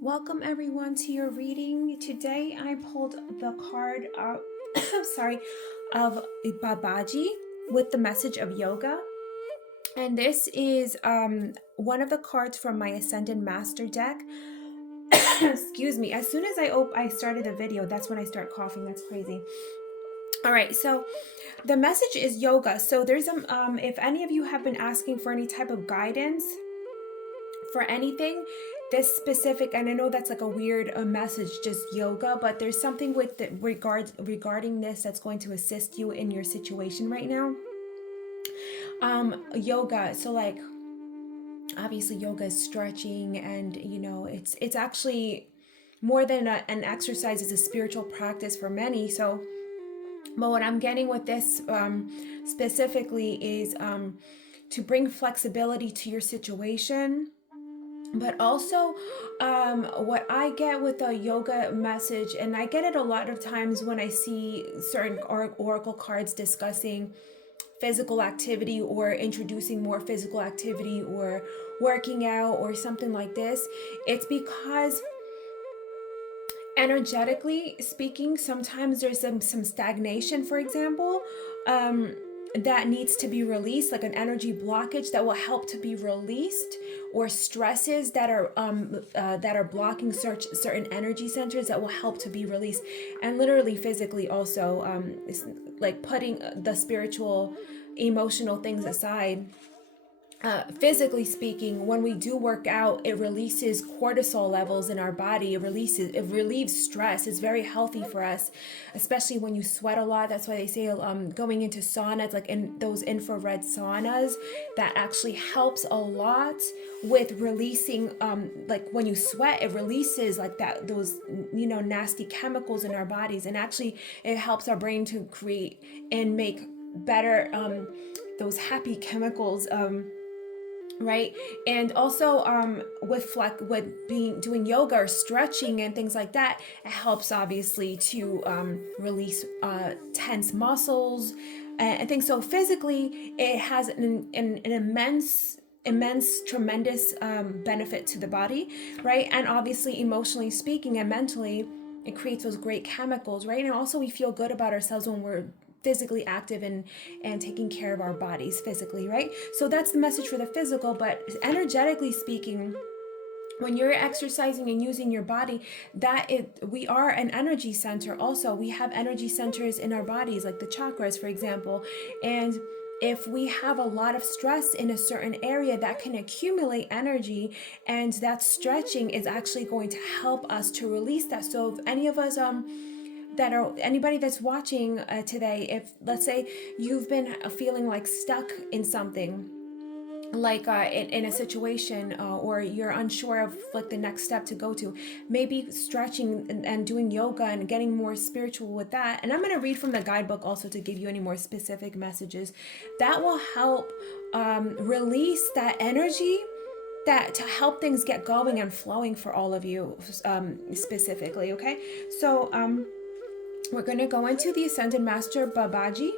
Welcome everyone to your reading. Today I pulled the card of Babaji with the message of yoga. And this is one of the cards from my Ascended Master deck. Excuse me. As soon as I started the video, that's when I start coughing. That's crazy. All right, so the message is yoga. So there's if any of you have been asking for any type of guidance for anything, this specific, and I know that's like a weird message, just yoga, but there's something with the regarding this that's going to assist you in your situation right now. Yoga, so like obviously yoga is stretching, and it's actually more than an exercise. It's a spiritual practice for many. So but what I'm getting with this specifically is to bring flexibility to your situation. But also what I get with the yoga message, and I get it a lot of times when I see certain oracle cards discussing physical activity or introducing more physical activity or working out or something like this, it's because energetically speaking, sometimes there's some stagnation, for example, that needs to be released, like an energy blockage that will help to be released, or stresses that are blocking certain energy centers that will help to be released. And literally physically also, it's like putting the spiritual, emotional things aside. Physically speaking, when we do work out, it releases cortisol levels in our body. It relieves stress. It's very healthy for us, especially when you sweat a lot. That's why they say going into saunas, like in those infrared saunas, that actually helps a lot with releasing, like when you sweat, it releases like those nasty chemicals in our bodies, and actually it helps our brain to create and make better those happy chemicals, right? And also with doing yoga or stretching and things like that, it helps obviously to release tense muscles and things. So physically it has an immense, tremendous benefit to the body, right? And obviously emotionally speaking and mentally, it creates those great chemicals, right? And also we feel good about ourselves when we're physically active and taking care of our bodies physically, right? So that's the message for the physical. But energetically speaking, when you're exercising and using your body, we are an energy center. Also, we have energy centers in our bodies, like the chakras, for example. And if we have a lot of stress in a certain area, that can accumulate energy, and that stretching is actually going to help us to release that. So if any of us anybody that's watching today, if let's say you've been feeling like stuck in something, like in a situation, or you're unsure of like the next step to go to, maybe stretching and doing yoga and getting more spiritual with that. And I'm going to read from the guidebook also to give you any more specific messages that will help release that energy, that to help things get going and flowing for all of you, specifically. Okay, so we're going to go into the Ascended Master Babaji.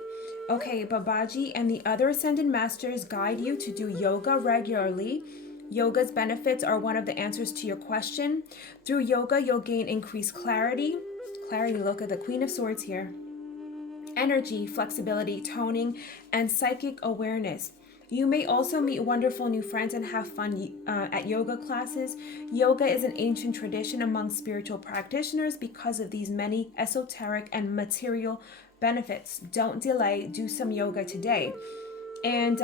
Okay, Babaji and the other Ascended Masters guide you to do yoga regularly. Yoga's benefits are one of the answers to your question. Through yoga, you'll gain increased clarity. Look at the Queen of Swords here. Energy, flexibility, toning, and psychic awareness. You may also meet wonderful new friends and have fun at yoga classes. Yoga is an ancient tradition among spiritual practitioners because of these many esoteric and material benefits. Don't delay, do some yoga today. And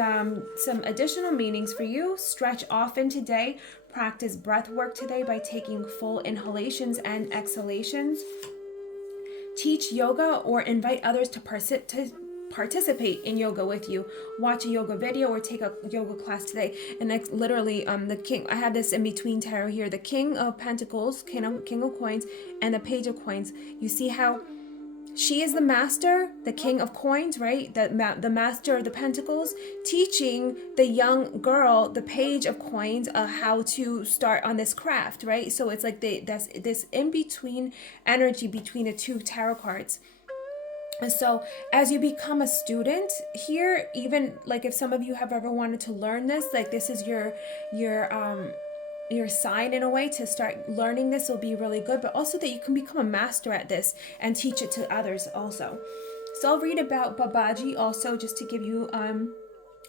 some additional meanings for you: stretch often today, practice breath work today by taking full inhalations and exhalations. Teach yoga or invite others to participate in yoga with you. Watch a yoga video or take a yoga class today. And that's literally the king. I have this in between tarot here: the King of Pentacles, King of Coins, and the Page of Coins. You see how she is the master, the King of Coins, right? The master of the Pentacles, teaching the young girl, the Page of Coins, how to start on this craft, right? So it's like that's this in between energy between the two tarot cards. And so as you become a student here, even like if some of you have ever wanted to learn this, like this is your your sign in a way to start learning this will be really good, but also that you can become a master at this and teach it to others also. So I'll read about Babaji also, just to give you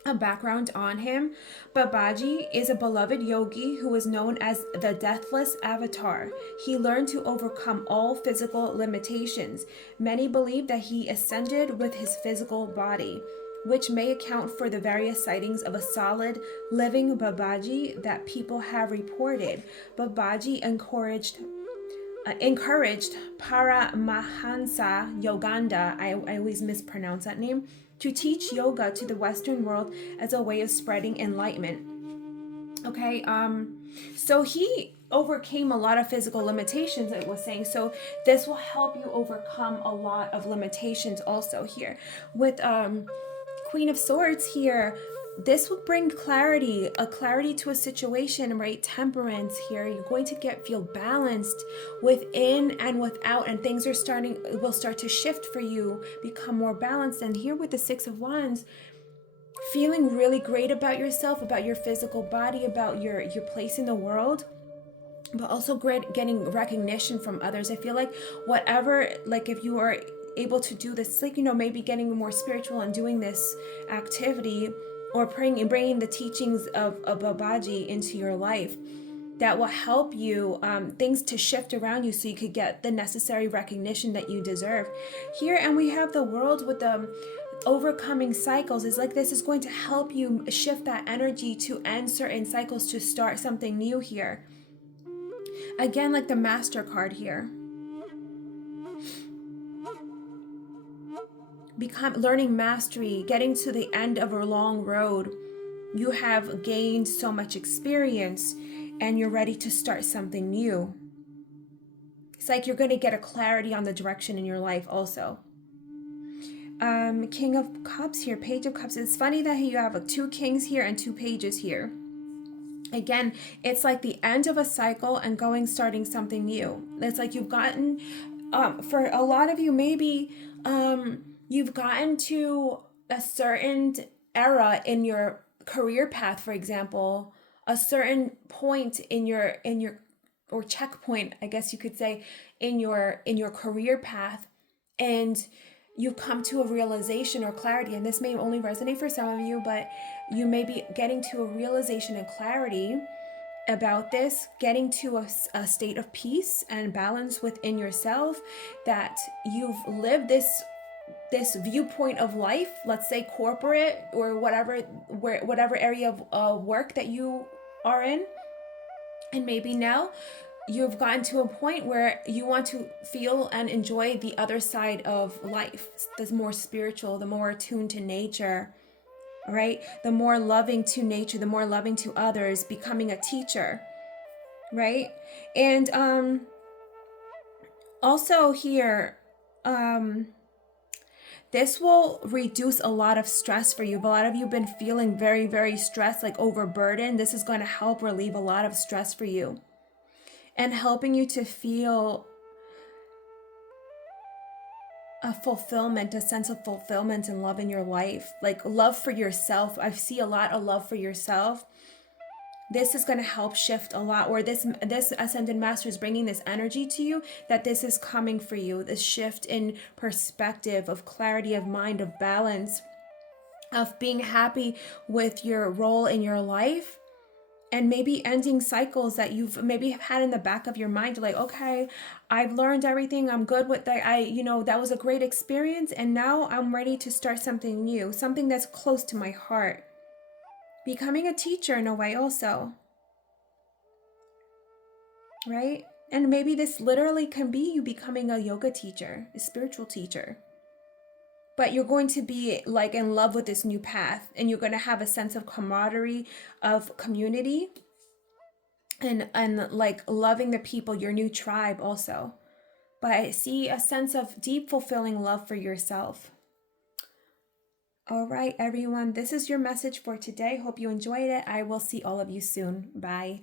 a background on him. Babaji is a beloved yogi who is known as the Deathless Avatar. He learned to overcome all physical limitations. Many believe that he ascended with his physical body, which may account for the various sightings of a solid, living Babaji that people have reported. Babaji encouraged Paramahansa Yoganda, I always mispronounce that name, to teach yoga to the Western world as a way of spreading enlightenment. Okay, so he overcame a lot of physical limitations, I was saying. So this will help you overcome a lot of limitations also here. With Queen of Swords here, this will bring clarity, a clarity to a situation, right? Temperance here. You're going to feel balanced within and without, and things will start to shift for you, become more balanced. And here with the Six of Wands, feeling really great about yourself, about your physical body, about your place in the world, but also great getting recognition from others. I feel like whatever, like if you are able to do this, like, maybe getting more spiritual and doing this activity, or praying and bringing the teachings of Babaji into your life, that will help you, things to shift around you so you could get the necessary recognition that you deserve here. And we have the World with the overcoming cycles. Is like this is going to help you shift that energy to end certain cycles, to start something new here. Again, like the Master card here. Learning mastery, getting to the end of a long road. You have gained so much experience and you're ready to start something new. It's like you're going to get a clarity on the direction in your life also. King of Cups here, Page of Cups. It's funny that you have 2 kings here and 2 pages here. Again, it's like the end of a cycle and starting something new. It's like you've gotten, for a lot of you, maybe you've gotten to a certain era in your career path, for example, a certain point in your or checkpoint, I guess you could say, in your career path, and you come to a realization or clarity. And this may only resonate for some of you, but you may be getting to a realization and clarity about this, getting to a state of peace and balance within yourself, that you've lived this viewpoint of life, let's say corporate or whatever area of work that you are in. And maybe now you've gotten to a point where you want to feel and enjoy the other side of life, the more spiritual, the more attuned to nature, right? The more loving to nature, the more loving to others, becoming a teacher, right? And also here, this will reduce a lot of stress for you. A lot of you have been feeling very, very stressed, like overburdened. This is going to help relieve a lot of stress for you and helping you to feel a fulfillment, a sense of fulfillment and love in your life, like love for yourself. I see a lot of love for yourself. This is going to help shift a lot, or this Ascended Master is bringing this energy to you, that this is coming for you, this shift in perspective, of clarity of mind, of balance, of being happy with your role in your life, and maybe ending cycles that you've maybe had in the back of your mind. Like, okay, I've learned everything, I'm good with that, that was a great experience, and now I'm ready to start something new, something that's close to my heart. Becoming a teacher in a way also, right? And maybe this literally can be you becoming a yoga teacher, a spiritual teacher. But you're going to be like in love with this new path, and you're going to have a sense of camaraderie, of community, and like loving the people, your new tribe also. But I see a sense of deep, fulfilling love for yourself. All right, everyone, this is your message for today. Hope you enjoyed it. I will see all of you soon. Bye.